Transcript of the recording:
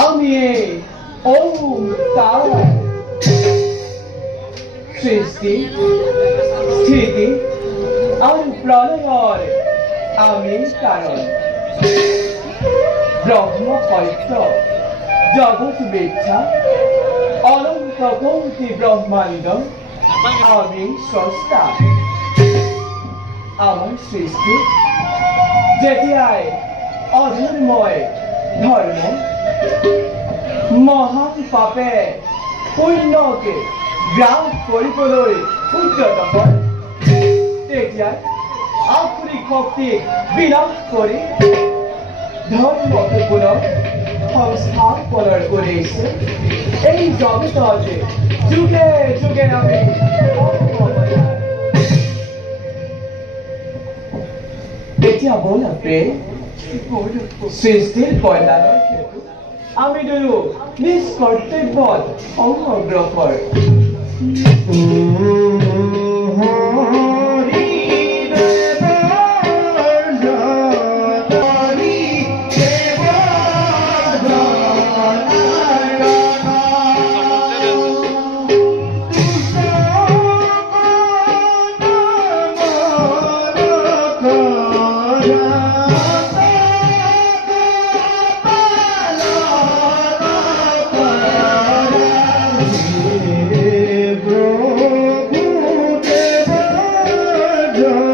আমি ওম তারা সৃষ্টি স্থিতি আর প্রলয়ের আমি কারণ ব্রহ্ম পৈত্র জগৎ মিথ্যা অনন্ত কোটি ব্রহ্মাণ্ড আমি স্রষ্টা আমার সৃষ্টি যেতিয়াই অধর্ময় ধর্ম মহান পাপে পুণ্যকে গ্ৰাস কৰিবলৈ উদ্যত হয় তেতিয়াই আক্ষৰিক শক্তিক বিনাশ কৰি ধৰ্মকে পুনৰ সংস্থাপনৰ উদ্দেশ্যে এই জগততে যুগে যুগে আমি এতিয়া বল প্ৰেম সৃষ্টিৰ কল্যাণৰ হেতু আমি দুয়ো নিজ কৰ্তব্যত অগ্ৰসৰ Yeah.